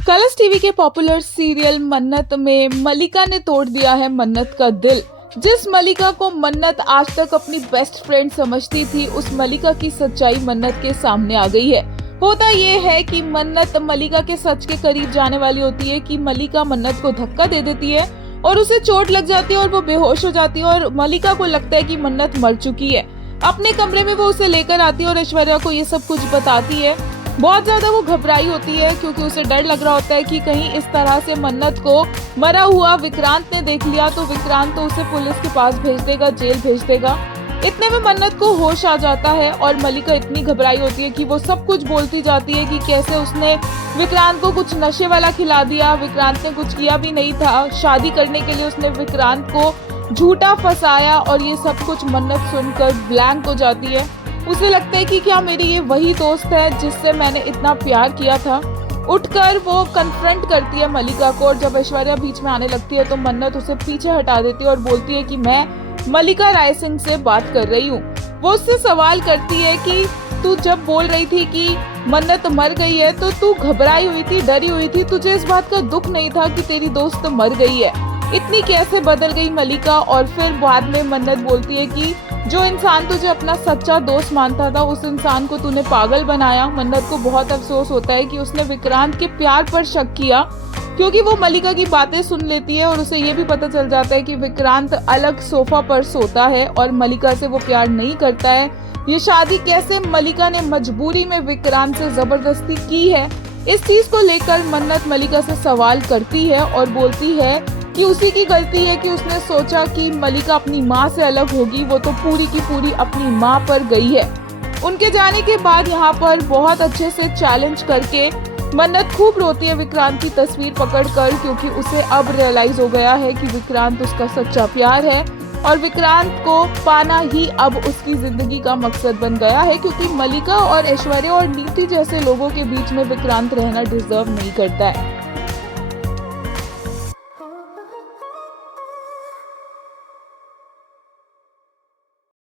Colors TV के popular serial मन्नत में मलिका ने तोड़ दिया है मन्नत का दिल। जिस मलिका को मन्नत आज तक अपनी बेस्ट फ्रेंड समझती थी, उस मलिका की सच्चाई मन्नत के सामने आ गई है। होता ये है कि मन्नत मलिका के सच के करीब जाने वाली होती है कि मलिका मन्नत को धक्का दे देती है और उसे चोट लग जाती है और वो बेहोश हो जाती है और मलिका को लगता है कि मन्नत मर चुकी है। अपने कमरे में वो उसे लेकर आती है और ऐश्वर्या को ये सब कुछ बताती है। बहुत ज्यादा वो घबराई होती है क्योंकि उसे डर लग रहा होता है कि कहीं इस तरह से मन्नत को मरा हुआ विक्रांत ने देख लिया तो विक्रांत तो उसे पुलिस के पास भेज देगा, जेल भेज देगा। इतने में मन्नत को होश आ जाता है और मलिका इतनी घबराई होती है कि वो सब कुछ बोलती जाती है कि कैसे उसने विक्रांत को कुछ नशे वाला खिला दिया, विक्रांत ने कुछ किया भी नहीं था, शादी करने के लिए उसने विक्रांत को झूठा फंसाया। और ये सब कुछ मन्नत सुनकर ब्लैंक हो जाती है। उसे लगता है कि क्या मेरी ये वही दोस्त है जिससे मैंने इतना प्यार किया था। उठकर वो कन्फ्रंट करती है मलिका को और जब ऐश्वर्या बीच में आने लगती है तो मन्नत उसे पीछे हटा देती है और बोलती है कि मैं मलिका राय सिंह से बात कर रही हूँ। वो उससे सवाल करती है कि तू जब बोल रही थी कि मन्नत मर गई है तो तू घबराई हुई थी, डरी हुई थी, तुझे इस बात का दुख नहीं था कि तेरी दोस्त मर गई है? इतनी कैसे बदल गई मलिका? और फिर बाद में मन्नत बोलती है कि जो इंसान तुझे अपना सच्चा दोस्त मानता था उस इंसान को तूने पागल बनाया। मन्नत को बहुत अफसोस होता है कि उसने विक्रांत के प्यार पर शक किया क्योंकि वो मलिका की बातें सुन लेती है और उसे ये भी पता चल जाता है कि विक्रांत अलग सोफा पर सोता है और मलिका से वो प्यार नहीं करता है। ये शादी कैसे मलिका ने मजबूरी में विक्रांत से जबरदस्ती की है, इस चीज को लेकर मन्नत मलिका से सवाल करती है और बोलती है कि उसी की गलती है कि उसने सोचा कि मलिका अपनी माँ से अलग होगी। वो तो पूरी की पूरी अपनी माँ पर गई है। उनके जाने के बाद यहाँ पर बहुत अच्छे से चैलेंज करके मन्नत खूब रोती है विक्रांत की तस्वीर पकड़कर क्योंकि उसे अब रियलाइज हो गया है कि विक्रांत उसका सच्चा प्यार है और विक्रांत को पाना ही अब उसकी जिंदगी का मकसद बन गया है क्योंकि मलिका और ऐश्वर्या और नीति जैसे लोगों के बीच में विक्रांत रहना डिजर्व नहीं करता है।